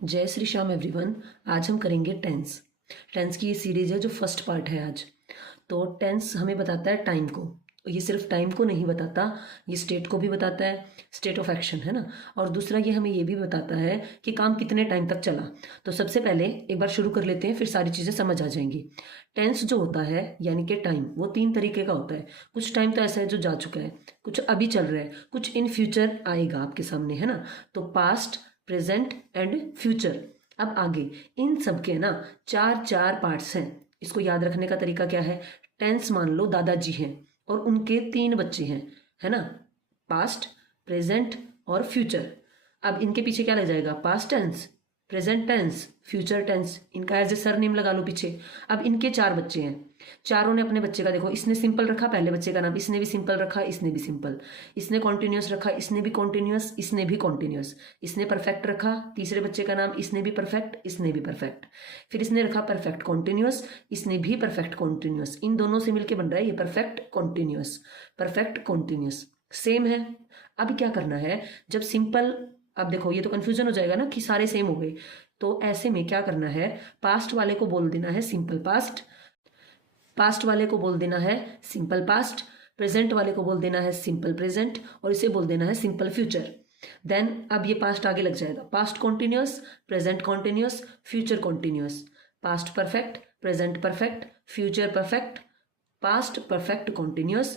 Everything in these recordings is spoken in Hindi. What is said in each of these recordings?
जय श्री श्याम एवरीवन। आज हम करेंगे टेंस। टेंस की ये सीरीज है जो फर्स्ट पार्ट है आज। तो टेंस हमें बताता है टाइम को। ये सिर्फ टाइम को नहीं बताता, ये स्टेट को भी बताता है, स्टेट ऑफ एक्शन है ना। और दूसरा ये हमें ये भी बताता है कि काम कितने टाइम तक चला। तो सबसे पहले एक बार शुरू कर लेते हैं, फिर सारी चीज़ें समझ आ जाएंगी। टेंस जो होता है यानी कि टाइम, वो 3 तरीके का होता है। कुछ टाइम तो ऐसा है जो जा चुका है, कुछ अभी चल रहा है, कुछ इन फ्यूचर आएगा आपके सामने, है ना। तो पास्ट, प्रेजेंट एंड फ्यूचर। अब आगे इन सब के ना चार चार पार्ट्स हैं। इसको याद रखने का तरीका क्या है? टेंस मान लो दादाजी हैं और उनके 3 बच्चे हैं, है ना। पास्ट, प्रेजेंट और फ्यूचर। अब इनके पीछे क्या लग जाएगा? Past tense, present tense, future tense. इनका एज ए सर नेम लगा लो पीछे। अब इनके 4 बच्चे हैं, चारों ने अपने बच्चे का, देखो इसने सिंपल रखा पहले बच्चे का नाम, इसने भी सिंपल रखा, इसने भी सिंपल, इसने कॉन्टिन्यूस रखा, इसने भी कॉन्टिन्यूस, इसने भी कॉन्टिन्यूस, इसने परफेक्ट रखा तीसरे बच्चे का नाम, इसने भी परफेक्ट, इसने भी परफेक्ट, फिर इसने रखा परफेक्ट कॉन्टिन्यूस, इसने भी परफेक्ट कॉन्टिन्यूस। इन दोनों से मिलकर बन रहा है ये perfect continuous. Perfect continuous same है। अब क्या करना है? जब सिंपल, अब देखो ये तो कंफ्यूजन हो जाएगा ना कि सारे सेम हो गए। तो ऐसे में क्या करना है? पास्ट वाले को बोल देना है सिंपल पास्ट, पास्ट वाले को बोल देना है सिंपल पास्ट, प्रेजेंट वाले को बोल देना है सिंपल प्रेजेंट, और इसे बोल देना है सिंपल फ्यूचर। देन अब ये पास्ट आगे लग जाएगा। Past continuous, present continuous, future continuous. Past perfect, present perfect, future perfect, past perfect continuous,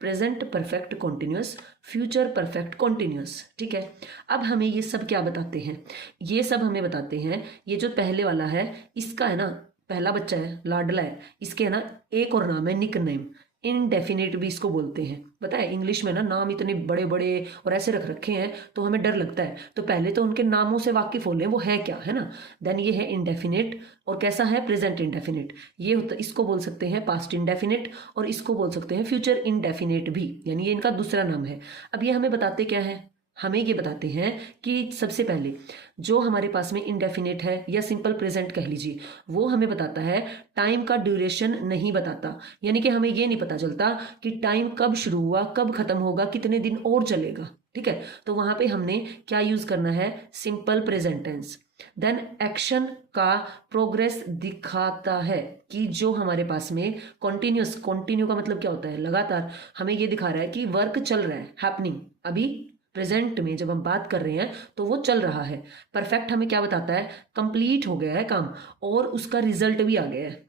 present perfect continuous, future perfect continuous. ठीक है। अब हमें ये सब क्या बताते हैं? ये सब हमें बताते हैं, ये जो पहले वाला है इसका है ना, पहला बच्चा है, लाडला है, इसके है ना एक और नाम है निक नेम, इनडेफिनेट भी इसको बोलते हैं। पता है इंग्लिश में ना नाम इतने बड़े बड़े और ऐसे रख रखे हैं तो हमें डर लगता है। तो पहले तो उनके नामों से वाकिफ हो लें वो है क्या, है ना। देन ये है इनडेफिनेट, और कैसा है? Present indefinite. ये होता, इसको बोल सकते हैं पास्ट इनडेफिनेट, और इसको बोल सकते हैं फ्यूचर इनडेफिनेट भी, यानी ये इनका दूसरा नाम है। अब ये हमें बताते क्या है? हमें ये बताते हैं कि सबसे पहले जो हमारे पास में इनडेफिनेट है या सिंपल प्रेजेंट कह लीजिए, वो हमें बताता है टाइम का ड्यूरेशन नहीं बताता। यानी कि हमें ये नहीं पता चलता कि टाइम कब शुरू हुआ, कब खत्म होगा, कितने दिन और चलेगा। ठीक है। तो वहां पे हमने क्या यूज करना है? Simple present tense. Then action का प्रोग्रेस दिखाता है कि जो हमारे पास में कॉन्टिन्यूस, कॉन्टिन्यू का मतलब क्या होता है? लगातार। हमें ये दिखा रहा है कि वर्क चल रहा है, हैपनिंग। अभी प्रेजेंट में जब हम बात कर रहे हैं तो वो चल रहा है। परफेक्ट हमें क्या बताता है? कंप्लीट हो गया है काम और उसका रिजल्ट भी आ गया है।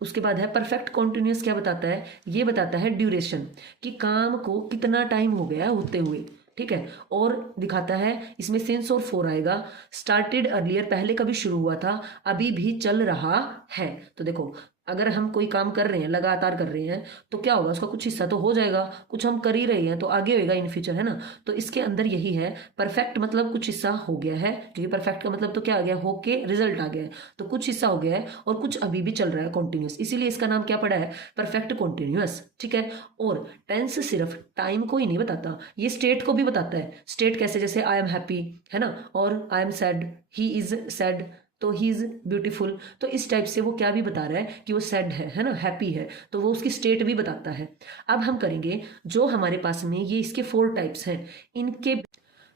उसके बाद है परफेक्ट कॉन्टिन्यूस। क्या बताता है? ये बताता है ड्यूरेशन, कि काम को कितना टाइम हो गया होते हुए। ठीक है। और दिखाता है इसमें सेंस और फोर आएगा। स्टार्टेड अर्लियर, पहले कभी शुरू हुआ था, अभी भी चल रहा है। तो देखो अगर हम कोई काम कर रहे हैं, लगातार कर रहे हैं, तो क्या होगा? उसका कुछ हिस्सा तो हो जाएगा, कुछ हम कर ही रहे हैं तो आगे होएगा इन फ्यूचर, है ना। तो इसके अंदर यही है, परफेक्ट मतलब कुछ हिस्सा हो गया है, क्योंकि परफेक्ट का मतलब तो क्या आ गया? होके रिजल्ट आ गया है। तो कुछ हिस्सा हो गया है और कुछ अभी भी चल रहा है कॉन्टिन्यूस, इसीलिए इसका नाम क्या पड़ा है? Perfect continuous. ठीक है। और टेंस सिर्फ टाइम को ही नहीं बताता, ये स्टेट को भी बताता है। स्टेट कैसे? जैसे आई एम हैप्पी, है ना, और I am sad, he is sad, तो ही इज ब्यूटीफुल। तो इस टाइप से वो क्या भी बता रहा है कि वो सैड है ना, हैप्पी है, तो वो उसकी स्टेट भी बताता है। अब हम करेंगे जो हमारे पास में ये इसके 4 टाइप्स हैं इनके।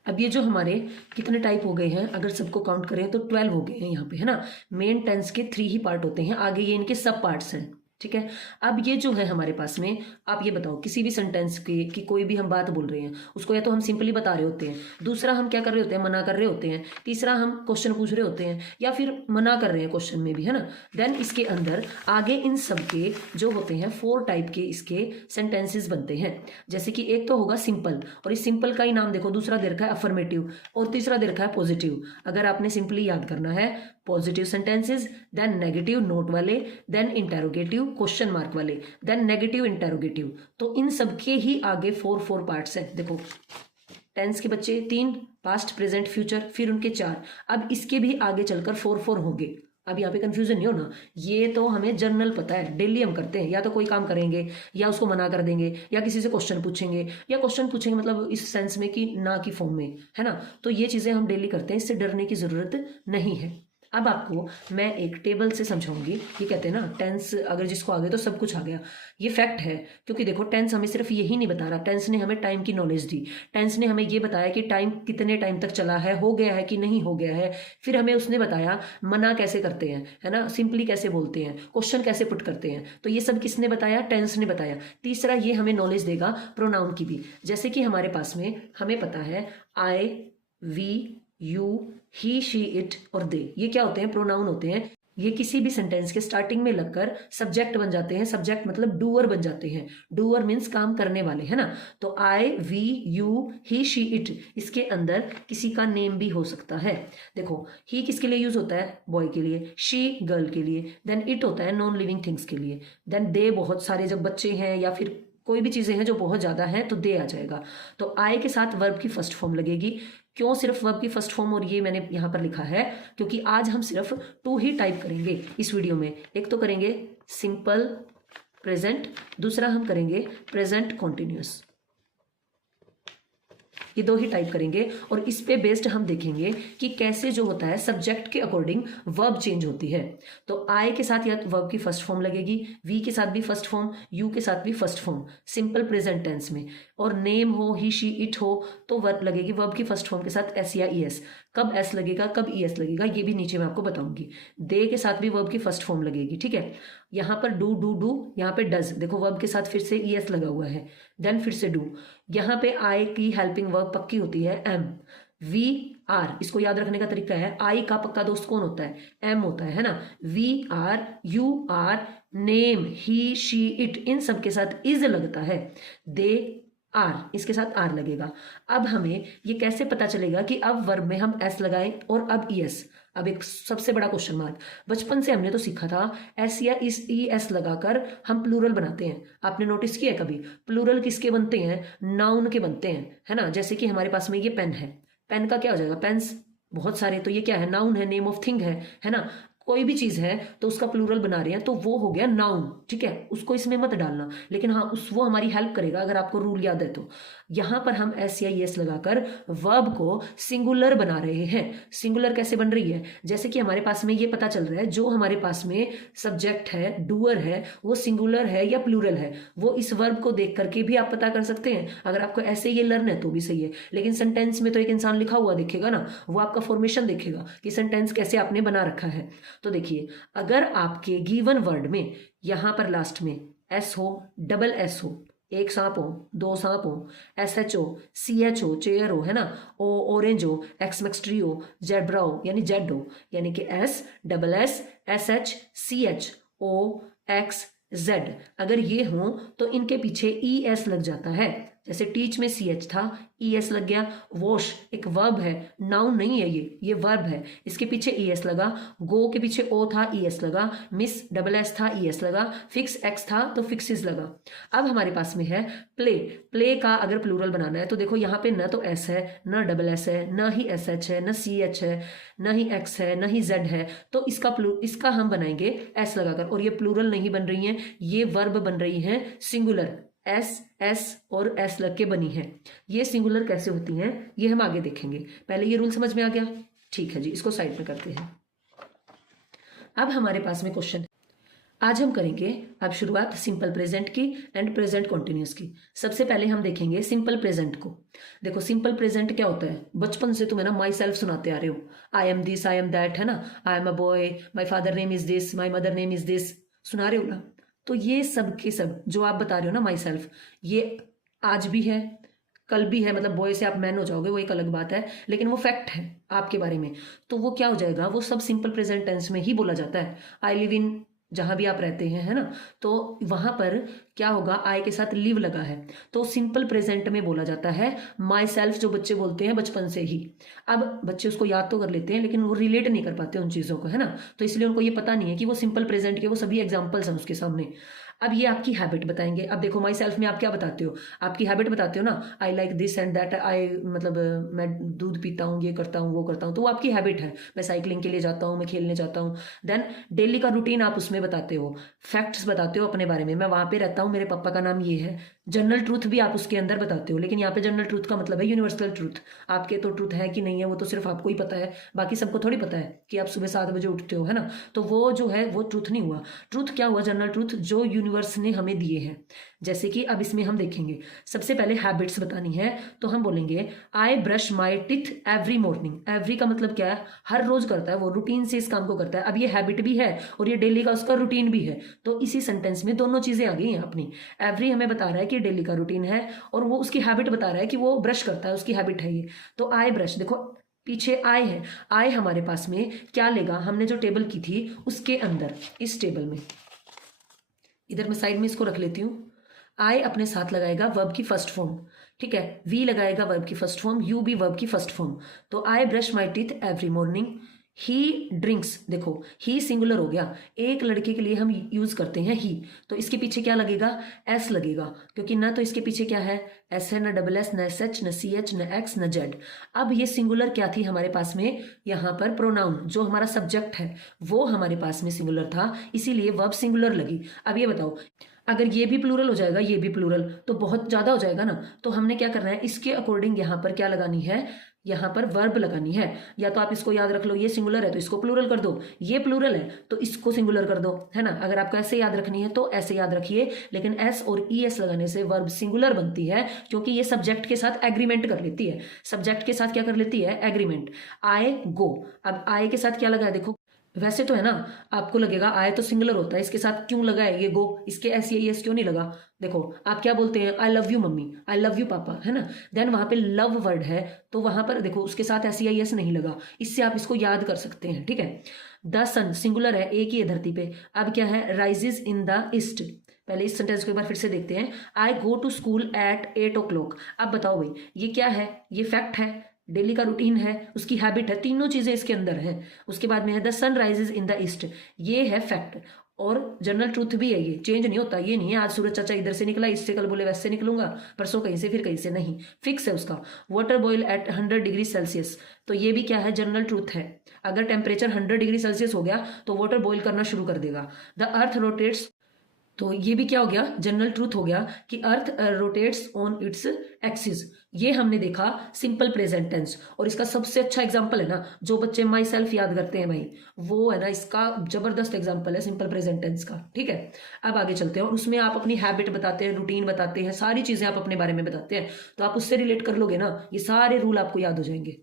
अब ये जो हमारे कितने टाइप हो गए हैं, अगर सबको काउंट करें तो 12 हो गए हैं यहाँ पे, है ना। मेन टेंस के 3 ही पार्ट होते हैं, आगे ये इनके सब पार्ट्स हैं। ठीक है। अब ये जो है हमारे पास में, आप ये बताओ किसी भी सेंटेंस के कि कोई भी हम बात बोल रहे हैं उसको या तो हम सिंपली बता रहे होते हैं, दूसरा हम क्या कर रहे होते हैं? मना कर रहे होते हैं, तीसरा हम क्वेश्चन पूछ रहे होते हैं, या फिर मना कर रहे हैं क्वेश्चन में भी, है ना। देन इसके अंदर आगे इन सब के जो होते हैं 4 टाइप के इसके सेंटेंसेस बनते हैं। जैसे कि एक तो होगा सिंपल, और इस सिंपल का ही नाम देखो, दूसरा दे रखा है अफर्मेटिव और तीसरा दे रखा है पॉजिटिव। अगर आपने सिंपली याद करना है, positive sentences, then negative not वाले, देन इंटेरोगेटिव क्वेश्चन मार्क वाले, देन नेगेटिव इंटेरोगेटिव। तो इन सबके ही आगे 4 पार्ट्स हैं। देखो टेंस के बच्चे 3, पास्ट प्रेजेंट फ्यूचर, फिर उनके 4। अब इसके भी आगे चलकर 4 होंगे। अब यहाँ पे कंफ्यूजन नहीं होना, ये तो हमें जनरल पता है, डेली हम करते हैं। या तो कोई काम करेंगे या उसको मना कर देंगे, या किसी से क्वेश्चन पूछेंगे, या क्वेश्चन पूछेंगे मतलब इस सेंस में कि ना की फॉर्म में, है ना। तो ये चीजें हम डेली करते हैं, इससे डरने की जरूरत नहीं है। अब आपको मैं एक टेबल से समझाऊंगी। ये कहते हैं ना टेंस अगर जिसको आ गया तो सब कुछ आ गया, ये फैक्ट है। क्योंकि देखो टेंस हमें सिर्फ यही नहीं बता रहा, टेंस ने हमें टाइम की नॉलेज दी। टेंस ने हमें ये बताया कि टाइम कितने टाइम तक चला है, हो गया है कि नहीं हो गया है। फिर हमें उसने बताया मना कैसे करते हैं, है ना, सिंपली कैसे बोलते हैं, क्वेश्चन कैसे पुट करते हैं। तो ये सब किसने बताया? टेंस ने बताया। तीसरा ये हमें नॉलेज देगा प्रोनाउन की भी। जैसे कि हमारे पास में हमें पता है I, we, you, he, she, it और दे, ये क्या होते हैं? प्रोनाउन होते हैं। ये किसी भी सेंटेंस के स्टार्टिंग में लगकर सब्जेक्ट बन जाते हैं। सब्जेक्ट मतलब डूअर बन जाते हैं। डूअर मीन्स काम करने वाले, है ना। तो I, we, you, he, she, it, इसके अंदर किसी का नेम भी हो सकता है। देखो ही किसके लिए यूज होता है? बॉय के लिए। शी गर्ल के लिए। देन इट होता है नॉन लिविंग थिंग्स के लिए। देन दे बहुत सारे जब बच्चे हैं या फिर कोई भी चीजें हैं जो बहुत ज्यादा हैं तो दे आ जाएगा। तो आई के साथ वर्ब की फर्स्ट फॉर्म लगेगी। क्यों सिर्फ वर्ब की फर्स्ट फॉर्म? और ये मैंने यहां पर लिखा है क्योंकि आज हम सिर्फ टू ही टाइप करेंगे इस वीडियो में। एक तो करेंगे सिंपल प्रेजेंट, दूसरा हम करेंगे प्रेजेंट कॉन्टिन्यूअस। ये दो ही टाइप करेंगे और इस पे बेस्ड हम देखेंगे कि कैसे जो होता है सब्जेक्ट के अकॉर्डिंग वर्ब चेंज होती है। तो आई के साथ या वर्ब की फर्स्ट फॉर्म लगेगी, वी के साथ भी फर्स्ट फॉर्म, यू के साथ भी first form simple present tense में। और नेम हो, ही, शी, इट हो तो वर्ब लगेगी वर्ब की फर्स्ट फॉर्म के साथ एस या ई एस। कब एस लगेगा, कब ई एस लगेगा, ये भी नीचे मैं आपको बताऊंगी। दे के साथ भी वर्ब की फर्स्ट फॉर्म लगेगी, ठीक है। यहाँ पर डू, यहाँ पे डज, देखो वर्ब के साथ फिर से ई एस लगा हुआ है। देन फिर से डू। यहाँ पे आई की हेल्पिंग वर्ब पक्की होती है एम। वी आर, इसको याद रखने का तरीका है, आई का पक्का दोस्त कौन होता है? एम होता है ना। We are, you are, name, he, she, it, इन सब के साथ इज लगता है। दे आर, इसके साथ आर लगेगा। अब हमें ये कैसे पता चलेगा कि अब वर्ब में हम एस लगाएं और अब ई एस? अब एक सबसे बड़ा क्वेश्चन मार्क, बचपन से हमने तो सीखा था एस या इस ई एस लगाकर हम प्लूरल बनाते हैं। आपने नोटिस किया है कभी? प्लूरल किसके बनते हैं? नाउन के बनते हैं, है ना। जैसे कि हमारे पास में ये पेन है, पेन का क्या हो जाएगा? पेन्स, बहुत सारे, तो ये क्या है? नाउन है, नेम ऑफ थिंग है ना। कोई भी चीज है तो उसका प्लूरल बना रहे हैं तो वो हो गया नाउन, ठीक है। उसको इसमें मत डालना, लेकिन हाँ वो हमारी हेल्प करेगा अगर आपको रूल याद है तो। यहां पर हम एस या एस लगाकर वर्ब को सिंगुलर बना रहे हैं। सिंगुलर कैसे बन रही है? जैसे कि हमारे पास में ये पता चल रहा है जो हमारे पास में सब्जेक्ट है, डूअर है, वो सिंगुलर है या प्लूरल है, वो इस वर्ब को देख करके भी आप पता कर सकते हैं। अगर आपको ऐसे ये लर्न है तो भी सही है, लेकिन सेंटेंस में तो एक इंसान लिखा हुआ देखेगा ना, वो आपका फॉर्मेशन देखेगा कि सेंटेंस कैसे आपने बना रखा है। तो देखिए अगर आपके गिवन वर्ड में यहां पर लास्ट में एस हो, डबल एस हो, एक सांप हो, दो सांप हो, S H O, C H हो, चेयर हो, है ना, ओ ऑरेंज हो, एक्स मैक्स ट्री हो, जेब्रा हो यानी जेड हो, यानी कि S, double S, S H, C H, O, X, Z, अगर ये हो तो इनके पीछे ई एस लग जाता है। जैसे टीच में सी एच था, ई एस लग गया। वॉश एक वर्ब है, नाउन नहीं है, ये वर्ब है, इसके पीछे ई एस लगा। गो के पीछे ओ था, ई एस लगा। मिस डबल एस था, ई एस लगा। फिक्स एक्स था तो फिक्सिस लगा। अब हमारे पास में है प्ले। प्ले का अगर प्लूरल बनाना है तो देखो यहाँ पे न तो एस है, न डबल एस है, न ही एस एच है, न सी एच है, न ही एक्स है, न ही जेड है। तो इसका हम बनाएंगे एस लगाकर, और ये प्लूरल नहीं बन रही है, ये वर्ब बन रही है सिंगुलर। एस, एस और एस लग के बनी है। ये सिंगुलर कैसे होती हैं ये हम आगे देखेंगे। पहले ये रूल समझ में आ गया? ठीक है जी, इसको साइड में करते हैं। अब हमारे पास में क्वेश्चन, आज हम करेंगे अब शुरुआत सिंपल प्रेजेंट की एंड प्रेजेंट कॉन्टिन्यूस की। सबसे पहले हम देखेंगे सिंपल प्रेजेंट को। देखो सिंपल प्रेजेंट क्या होता है? बचपन से तुम्हें ना माई सेल्फ सुनाते आ रहे हो, I am this, I am that, है ना, I am a boy, my father name is this, my mother name is this, सुना रहे हो ना। तो ये सब के सब जो आप बता रहे हो ना माई सेल्फ, ये आज भी है, कल भी है। मतलब बॉय से आप मैन हो जाओगे वो एक अलग बात है, लेकिन वो फैक्ट है आपके बारे में। तो वो क्या हो जाएगा? वो सब सिंपल प्रेजेंट टेंस में ही बोला जाता है। आई लिव इन, जहां भी आप रहते हैं, है ना, तो वहां पर क्या होगा? आई के साथ लिव लगा है तो सिंपल प्रेजेंट में बोला जाता है माई सेल्फ, जो बच्चे बोलते हैं बचपन से ही। अब बच्चे उसको याद तो कर लेते हैं लेकिन वो रिलेट नहीं कर पाते उन चीजों को, है ना, तो इसलिए उनको ये पता नहीं है कि वो सिंपल प्रेजेंट के वो सभी एग्जाम्पल्स हैं उसके सामने। अब ये आपकी हैबिट बताएंगे। अब देखो माई सेल्फ में आप क्या बताते हो, आपकी हैबिट बताते हो ना, I like this and that, I मतलब मैं दूध पीता हूँ, ये करता हूँ, वो करता हूँ, तो वो आपकी हैबिट है। मैं साइकिलिंग के लिए जाता हूँ, मैं खेलने जाता हूँ। देन डेली का रूटीन आप उसमें बताते हो, फैक्ट्स बताते हो अपने बारे में, मैं वहाँ पे रहता हूँ, मेरे पापा का नाम ये है। जनरल ट्रूथ भी आप उसके अंदर बताते हो, लेकिन यहाँ पे जनरल ट्रूथ का मतलब है यूनिवर्सल ट्रूथ। आपके तो ट्रूथ है कि नहीं है वो तो सिर्फ आपको ही पता है, बाकी सबको थोड़ी पता है कि आप सुबह 7 बजे उठते हो, है ना। तो वो जो है वो ट्रूथ नहीं हुआ। ट्रूथ क्या हुआ, जनरल ट्रूथ जो यूनिवर्स ने हमें दिए हैं। जैसे कि अब इसमें हम देखेंगे, सबसे पहले हैबिट्स बतानी है, तो हम बोलेंगे I brush my teeth every morning. Every का मतलब क्या है, हर रोज करता है, वो रूटीन से इस काम को करता है। अब ये हैबिट भी है और ये डेली का उसका रूटीन भी है, तो इसी सेंटेंस में दोनों चीजें आ गई हैं अपनी। एवरी हमें बता रहा है कि डेली का रूटीन है, और वो उसकी हैबिट बता रहा है कि वो ब्रश करता है, उसकी हैबिट है ये। तो आई ब्रश, देखो पीछे आई है, आई हमारे पास में क्या लेगा, हमने जो टेबल की थी उसके अंदर, इस टेबल में, इधर मैं साइड में इसको रख लेती हूँ। आई अपने साथ लगाएगा वर्ब की फर्स्ट फॉर्म, ठीक है। वी लगाएगा वर्ब की फर्स्ट फॉर्म, यू भी वर्ब की फर्स्ट फॉर्म। तो I brush my teeth every morning. He drinks, देखो ही सिंगुलर हो गया, एक लड़के के लिए हम यूज करते हैं ही, तो इसके पीछे क्या लगेगा, एस लगेगा, क्योंकि ना तो इसके पीछे क्या है, एस है, ना डबल एस, न एस एच, न सी एच, न एक्स, न जेड। अब ये सिंगुलर क्या थी हमारे पास में, यहाँ पर प्रोनाउन जो हमारा सब्जेक्ट है वो हमारे पास में सिंगुलर था, इसीलिए वर्ब सिंगुलर लगी। अब ये बताओ, अगर ये भी प्लूरल हो जाएगा, ये भी प्लूरल, तो बहुत ज्यादा हो जाएगा ना। तो हमने क्या करना है, इसके अकॉर्डिंग यहाँ पर क्या लगानी है, यहाँ पर वर्ब लगानी है। या तो आप इसको याद रख लो, ये सिंगुलर है तो इसको प्लूरल कर दो, ये प्लूरल है तो इसको सिंगुलर कर दो, है ना। अगर आपको ऐसे याद रखनी है तो ऐसे याद रखिए, लेकिन एस और ई एस लगाने से वर्ब सिंगुलर बनती है, क्योंकि ये सब्जेक्ट के साथ एग्रीमेंट कर लेती है। सब्जेक्ट के साथ क्या कर लेती है, एग्रीमेंट। आई गो, अब आई के साथ क्या लगा है, देखो वैसे तो है ना, आपको लगेगा आए तो सिंगुलर होता है, इसके साथ क्यों लगा है ये गो, इसके एस या एस क्यों नहीं लगा। देखो आप क्या बोलते हैं, I love you mummy, I love you पापा, है ना। देन वहां पे लव वर्ड है, तो वहां पर देखो उसके साथ एस या एस नहीं लगा, इससे आप इसको याद कर सकते हैं, ठीक है। द सन सिंगुलर है, एक ही है धरती पे। अब क्या है, राइजेज इन द ईस्ट। पहले इस सेंटेंस को एक बार फिर से देखते हैं, I go to school at 8 o'clock। अब बताओ भाई ये क्या है, ये फैक्ट है, डेली का रूटीन है, उसकी हैबिट है, तीनों चीजें इसके अंदर है। उसके बाद में है the sun rises in the east, ये है फैक्ट, और जनरल ट्रूथ भी है, ये चेंज नहीं होता। ये नहीं है आज सूरज चाचा इधर से निकला, इससे कल बोले वैसे निकलूंगा, परसों कहीं से फिर कहीं से, नहीं, फिक्स है उसका। Water boil at 100 degree celsius, तो ये भी क्या है, जनरल ट्रूथ है। अगर टेम्परेचर 100 डिग्री सेल्सियस हो गया तो वाटर बॉयल करना शुरू कर देगा। द अर्थ रोटेट्स, तो ये भी क्या हो गया, जनरल ट्रूथ हो गया कि अर्थ रोटेट्स ऑन इट्स एक्सिस। ये हमने देखा सिंपल प्रेजेंट टेंस, और इसका सबसे अच्छा एग्जांपल है ना, जो बच्चे माई सेल्फ याद करते हैं भाई, वो है ना, इसका जबरदस्त एग्जांपल है सिंपल प्रेजेंट टेंस का, ठीक है। अब आगे चलते हैं, और उसमें आप अपनी हैबिट बताते हैं, रूटीन बताते हैं, सारी चीजें आप अपने बारे में बताते हैं, तो आप उससे रिलेट कर लोगे ना, ये सारे रूल आपको याद हो जाएंगे।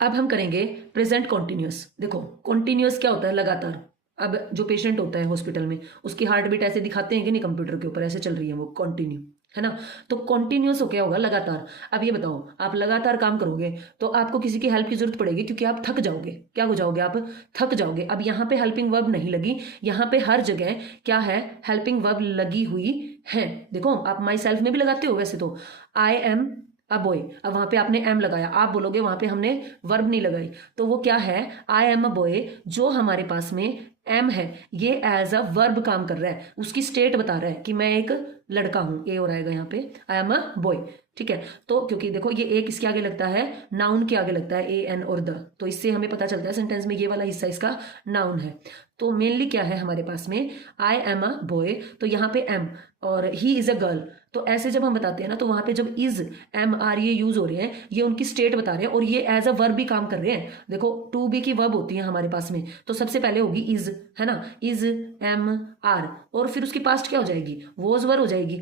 अब हम करेंगे प्रेजेंट कॉन्टिन्यूस। देखो कॉन्टिन्यूस क्या होता है, लगातार। अब जो पेशेंट होता है हॉस्पिटल में, उसकी हार्ट बीट ऐसे दिखाते हैं कि नहीं, कंप्यूटर के ऊपर ऐसे चल रही है वो, कॉन्टिन्यू, है ना। तो कॉन्टिन्यूस हो क्या होगा, लगातार। अब ये बताओ, आप लगातार काम करोगे तो आपको किसी की हेल्प की जरूरत पड़ेगी, क्योंकि आप थक जाओगे। क्या हो जाओगे, आप थक जाओगे। अब यहाँ पे हेल्पिंग वर्ब नहीं लगी, यहाँ पे हर जगह क्या है, हेल्पिंग वर्ब लगी हुई है। देखो आप माई सेल्फ में भी लगाते हो वैसे तो, आई एम अ बॉय, अब वहां पे आपने एम लगाया, आप बोलोगे वहां पे हमने वर्ब नहीं लगाई, तो वो क्या है, आई एम अ बॉय, जो हमारे पास में एम है, ये एज अ वर्ब काम कर रहा है, उसकी स्टेट बता रहा है कि मैं एक लड़का हूं, ये हो रहेगा यहाँ पे, आई एम अ बॉय, ठीक है। तो क्योंकि देखो ये एक इसके आगे लगता है, नाउन के आगे लगता है ए एन और द, तो इससे हमें पता चलता है सेंटेंस में ये वाला हिस्सा इसका नाउन है। तो मेनली क्या है हमारे पास में, आई एम अ बॉय, तो यहाँ पे एम, और ही इज अ गर्ल। तो ऐसे जब हम बताते हैं ना, तो वहां पे जब इज एम आर ये यूज हो रहे हैं, ये उनकी स्टेट बता रहे हैं, और ये एज अ वर्ब भी काम कर रहे हैं। देखो टू बी की वर्ब होती है हमारे पास में, तो सबसे पहले होगी इज, है ना, इज एम आर, और फिर उसकी पास्ट क्या हो जाएगी, वोज वर्ब हो जाएगी,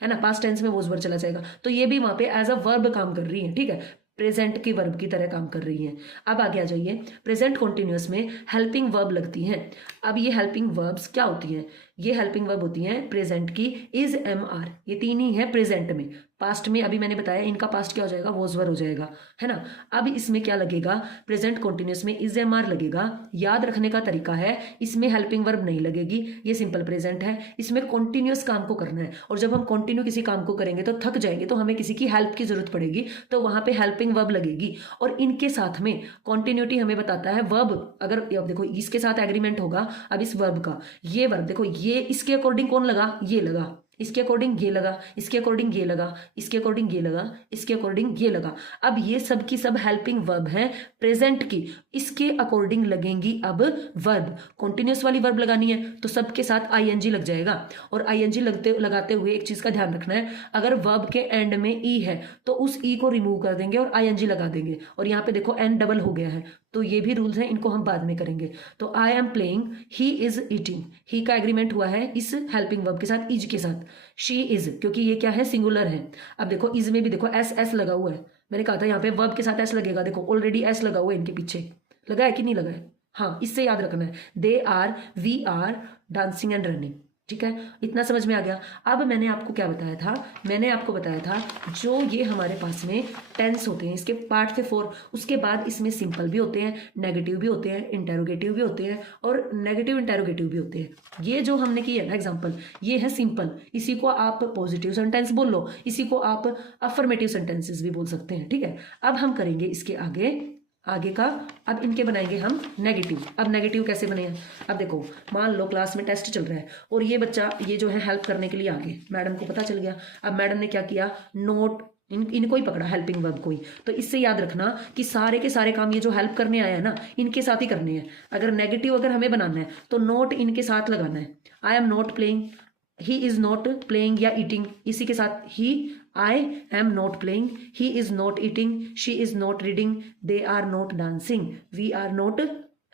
है ना, पास्ट टेंस में वोज वर्ब चला जाएगा। तो ये भी वहां पे एज अ वर्ब काम कर रही है, ठीक है, प्रेजेंट की वर्ब की तरह काम कर रही है। अब आगे आ जाइए, प्रेजेंट कॉन्टिन्यूअस में हेल्पिंग वर्ब लगती हैं। अब ये हेल्पिंग वर्ब्स क्या होती हैं, ये हेल्पिंग वर्ब होती हैं प्रेजेंट की, इज एम आर, ये तीन ही है प्रेजेंट में। पास्ट में अभी मैंने बताया इनका पास्ट क्या हो जाएगा, वोज वर्ब हो जाएगा, है ना। अब इसमें क्या लगेगा, प्रेजेंट कॉन्टिन्यूअस में इज एम आर लगेगा। याद रखने का तरीका है, इसमें हेल्पिंग वर्ब नहीं लगेगी, ये सिंपल प्रेजेंट है, इसमें कॉन्टिन्यूअस काम को करना है, और जब हम कॉन्टिन्यू किसी काम को करेंगे तो थक जाएंगे, तो हमें किसी की हेल्प की जरूरत पड़ेगी, तो वहां पे हेल्पिंग वर्ब लगेगी। और इनके साथ में कॉन्टिन्यूटी हमें बताता है वर्ब, अगर अब देखो इसके साथ एग्रीमेंट होगा, अब इस वर्ब का, ये वर्ब देखो, ये इसके अकॉर्डिंग कौन लगा, ये लगा, इसके अकॉर्डिंग ये लगा, इसके अकॉर्डिंग ये लगा, इसके अकॉर्डिंग ये लगा, इसके अकॉर्डिंग ये लगा। अब ये सब की सब हेल्पिंग वर्ब है प्रेजेंट की, इसके अकॉर्डिंग लगेंगी अब वर्ब। कॉन्टिन्यूस वाली वर्ब लगानी है तो सबके साथ आईएनजी लग जाएगा। और आईएनजी लगाते हुए एक चीज का ध्यान रखना है, अगर वर्ब के एंड में ई है तो उस ई को रिमूव कर देंगे और आईएनजी लगा देंगे। और यहाँ पे देखो एन डबल हो गया है, तो ये भी रूल्स हैं, इनको हम बाद में करेंगे। तो I am playing, he is eating, he का एग्रीमेंट हुआ है इस हेल्पिंग वर्ब के साथ, इज के साथ। शी इज, क्योंकि ये क्या है, सिंगुलर है। अब देखो इज में भी देखो एस एस लगा हुआ है, मैंने कहा था यहाँ पे वर्ब के साथ एस लगेगा, देखो ऑलरेडी एस लगा हुआ है इनके पीछे, लगा है कि नहीं लगा है, हाँ इससे याद रखना है। They are, we are dancing and running, ठीक है, इतना समझ में आ गया। अब मैंने आपको क्या बताया था, मैंने आपको बताया था जो ये हमारे पास में टेंस होते हैं, इसके पार्ट थे 4, उसके बाद इसमें सिंपल भी होते हैं, नेगेटिव भी होते हैं, इंटेरोगेटिव भी होते हैं और नेगेटिव इंटेरोगेटिव भी होते हैं। ये जो हमने किया ना एग्जाम्पल, ये है सिंपल, इसी को आप पॉजिटिव सेंटेंस बोल लो, इसी को आप अफर्मेटिव सेंटेंसेस भी बोल सकते हैं, ठीक है। अब हम करेंगे इसके आगे का, अब इनके बनाएंगे हम नेगेटिव। अब नेगेटिव कैसे बने हैं, अब देखो मान लो क्लास में टेस्ट चल रहा है और ये बच्चा ये जो है हेल्प करने के लिए आ गए, मैडम को पता चल गया। अब मैडम ने क्या किया, नोट इनको ही पकड़ा, हेल्पिंग वर्ब को ही। तो इससे याद रखना कि सारे के सारे काम ये जो हेल्प करने आया है ना, इनके साथ ही करने हैं। अगर नेगेटिव अगर हमें बनाना है तो नोट इनके साथ लगाना है। I am not playing, he is not playing या ईटिंग, इसी के साथ ही, I am not playing, he is not eating, she is not reading, they are not dancing, we are not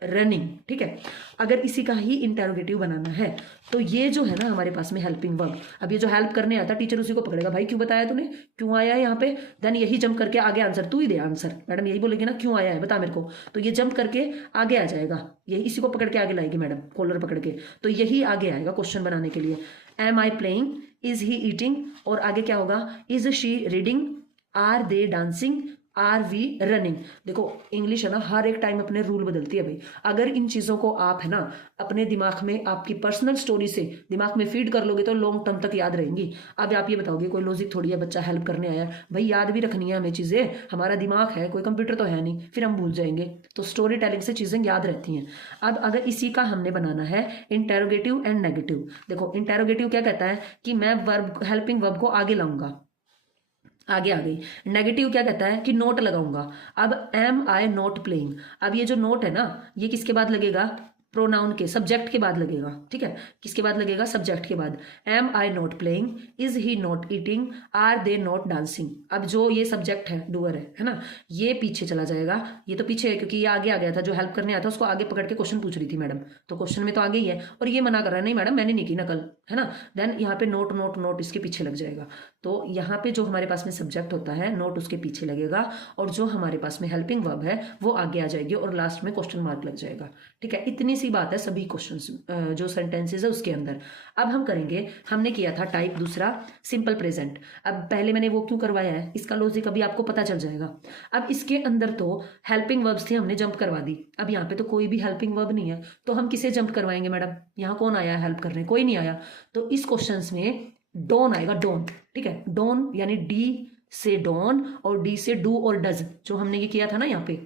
running, ठीक है। अगर इसी का ही इंटेरोगेटिव बनाना है तो ये जो है ना हमारे पास में हेल्पिंग वर्ब, अब ये जो हेल्प करने आता टीचर उसी को पकड़ेगा, भाई क्यों बताया तूने, क्यों आया है यहाँ पे, देन यही जंप करके आगे आंसर तू ही दे आंसर, मैडम यही बोलेगी ना क्यों आया है बता मेरे को, तो ये जंप करके आगे आ जाएगा, यही इसी को पकड़ के आगे लाएगी मैडम, कॉलर पकड़ के, तो यही आगे आएगा क्वेश्चन बनाने के लिए। Am I playing, is he eating, और आगे क्या होगा, is she reading, are they dancing, are we running. देखो इंग्लिश है ना, हर एक टाइम अपने रूल बदलती है भाई। अगर इन चीज़ों को आप है ना अपने दिमाग में, आपकी पर्सनल स्टोरी से दिमाग में फीड कर लोगे तो लॉन्ग टर्म तक याद रहेंगी। अब आप ये बताओगे कोई लॉजिक थोड़ी है, बच्चा हेल्प करने आया भाई, याद भी रखनी है हमें चीज़ें, हमारा दिमाग है, कोई कंप्यूटर तो है नहीं, फिर हम भूल जाएंगे। तो स्टोरी टेलिंग से चीज़ें याद रहती हैं। अब अगर इसी का हमने बनाना है इंटेरोगेटिव एंड नेगेटिव, देखो इंटेरोगेटिव क्या कहता है कि मैं वर्ब, हेल्पिंग वर्ब को आगे लाऊंगा, आगे आ गई। नेगेटिव क्या कहता है कि नोट लगाऊंगा। अब एम आई नोट प्लेइंग, अब ये जो नोट है ना ये किसके बाद लगेगा, प्रोनाउन के, सब्जेक्ट के बाद लगेगा, ठीक है, किसके बाद लगेगा, सब्जेक्ट के बाद। Am I not playing, is he not eating, are they not dancing. अब जो ये सब्जेक्ट है, डूअर है ना, ये पीछे चला जाएगा, ये तो पीछे है क्योंकि ये आगे आ गया था, जो हेल्प करने आया था उसको आगे पकड़ के क्वेश्चन पूछ रही थी मैडम, तो क्वेश्चन में तो आगे ही है, और ये मना कर रहा है नहीं मैडम मैंने नहीं की नकल, है ना। देन यहाँ पे नोट नोट नोट इसके पीछे लग जाएगा। तो यहाँ पे जो हमारे पास में सब्जेक्ट होता है नोट उसके पीछे लगेगा, और जो हमारे पास में हेल्पिंग वर्ब है वो आगे आ जाएगी, और लास्ट में क्वेश्चन मार्क लग जाएगा, ठीक है। इतनी सी बात है सभी क्वेश्चंस जो सेंटेंसेस है उसके अंदर। अब हम करेंगे, हमने किया था टाइप दूसरा सिंपल प्रेजेंट। अब पहले मैंने वो क्यों करवाया है, इसका लॉजिक अभी आपको पता चल जाएगा। अब इसके अंदर तो हेल्पिंग वर्ब्स थे, हमने जंप करवा दी। अब यहाँ पे तो कोई भी हेल्पिंग वर्ब नहीं है, तो हम किसे जंप करवाएंगे मैडम, यहाँ कौन आया है हेल्प करने, कोई नहीं आया। तो इस क्वेश्चन में डॉन आएगा, डॉन, ठीक है, डॉन यानी डी से डॉन और डी से डू और डज, जो हमने ये किया था ना यहाँ पे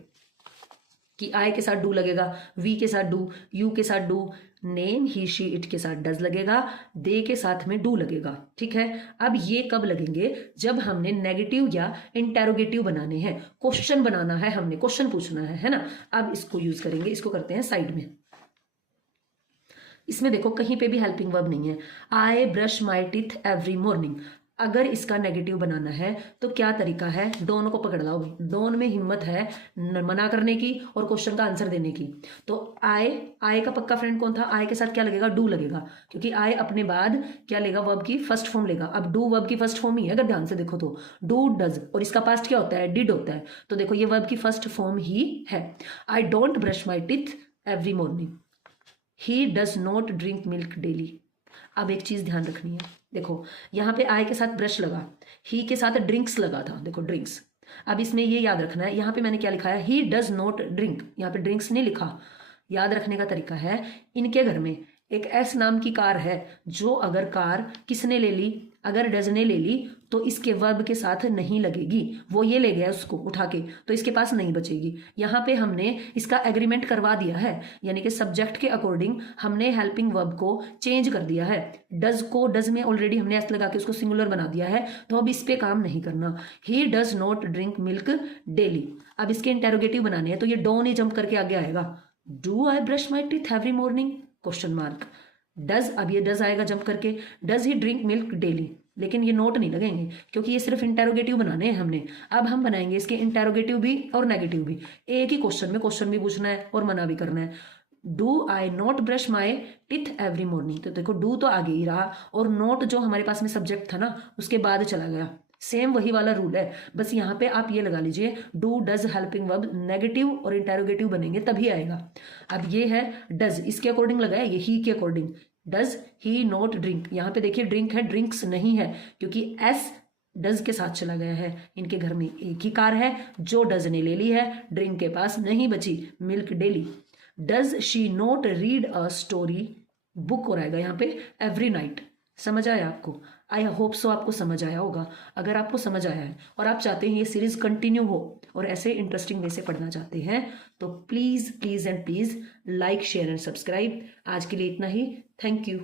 कि आई के साथ डू लगेगा, वी के साथ डू, यू के साथ do, name he she it के साथ डज लगेगा, दे के साथ में डू लगेगा, ठीक है। अब ये कब लगेंगे, जब हमने नेगेटिव या इंटेरोगेटिव बनाने हैं, क्वेश्चन बनाना है, हमने क्वेश्चन पूछना है ना। अब इसको यूज करेंगे, इसको करते हैं साइड में। इसमें देखो कहीं पे भी हेल्पिंग वर्ब नहीं है। I brush my teeth every morning, अगर इसका नेगेटिव बनाना है तो क्या तरीका है, डॉन को पकड़ लाओ, डॉन में हिम्मत है मना करने की और क्वेश्चन का आंसर देने की। तो आई का पक्का फ्रेंड कौन था, आई के साथ क्या लगेगा, डू लगेगा, क्योंकि आई अपने बाद क्या लेगा, वर्ब की फर्स्ट फॉर्म लेगा। अब डू वर्ब की फर्स्ट फॉर्म ही है, अगर ध्यान से देखो तो डू डज, और इसका पास्ट क्या होता है, डिड होता है, तो देखो ये वर्ब की फर्स्ट फॉर्म ही है। I don't brush my teeth every morning, he does not drink milk daily. अब एक चीज ध्यान रखनी है, देखो यहाँ पे आई के साथ ब्रश लगा, ही के साथ ड्रिंक्स लगा था, देखो ड्रिंक्स। अब इसमें ये याद रखना है, यहाँ पे मैंने क्या लिखा है, ही डज नॉट ड्रिंक, यहाँ पे ड्रिंक्स नहीं लिखा। याद रखने का तरीका है, इनके घर में एक एस नाम की कार है, जो अगर कार किसने ले ली, अगर डज ने ले ली तो इसके वर्ब के साथ नहीं लगेगी, वो ये ले गया उसको उठा के, तो इसके पास नहीं बचेगी। यहाँ पे हमने इसका एग्रीमेंट करवा दिया है, यानी कि सब्जेक्ट के अकॉर्डिंग हमने हेल्पिंग वर्ब को चेंज कर दिया है। डज को डज में ऑलरेडी हमने एस लगा के उसको सिंगुलर बना दिया है, तो अब इस पे काम नहीं करना। He does not drink milk daily. अब इसके इंटेरोगेटिव बनाने हैं, तो ये डोंट ही जंप करके आगे आएगा। Do I brush my teeth every morning, question mark. Does, अब ये डज आएगा जंप करके। Does he drink milk daily, लेकिन ये नोट नहीं लगेंगे क्योंकि ये सिर्फ इंटेरोगेटिव बनाने हैं हमने। अब हम बनाएंगे इसके इंटेरोगेटिव भी और नेगेटिव भी। एक ही क्वेश्चन में क्वेश्चन भी पूछना है और मना भी करना है। Do I not brush my teeth every morning, तो देखो डू तो आगे ही रहा और नोट जो हमारे पास में सब्जेक्ट था ना उसके बाद चला गया। सेम वही वाला रूल है, बस यहाँ पे आप ये लगा लीजिए do does helping verb negative और इंटेरोगेटिव बनेंगे तभी आएगा। अब ये है डज, इसके अकॉर्डिंग लगाया, ये ही के according. Does he not drink, यहाँ पे देखिए ड्रिंक है, ड्रिंक्स नहीं है क्योंकि एस डज के साथ चला गया है। इनके घर में एक ही कार है जो डज ने ले ली है, ड्रिंक के पास नहीं बची, milk daily. Does she not read a story book, हो रहेगा यहाँ पे एवरी नाइट। समझ आया आपको? आई होप सो आपको समझ आया होगा। अगर आपको समझ आया है और आप चाहते हैं ये सीरीज कंटिन्यू हो और ऐसे इंटरेस्टिंग वे से पढ़ना चाहते हैं तो please please and please like share and subscribe. आज के लिए इतना ही, थैंक यू।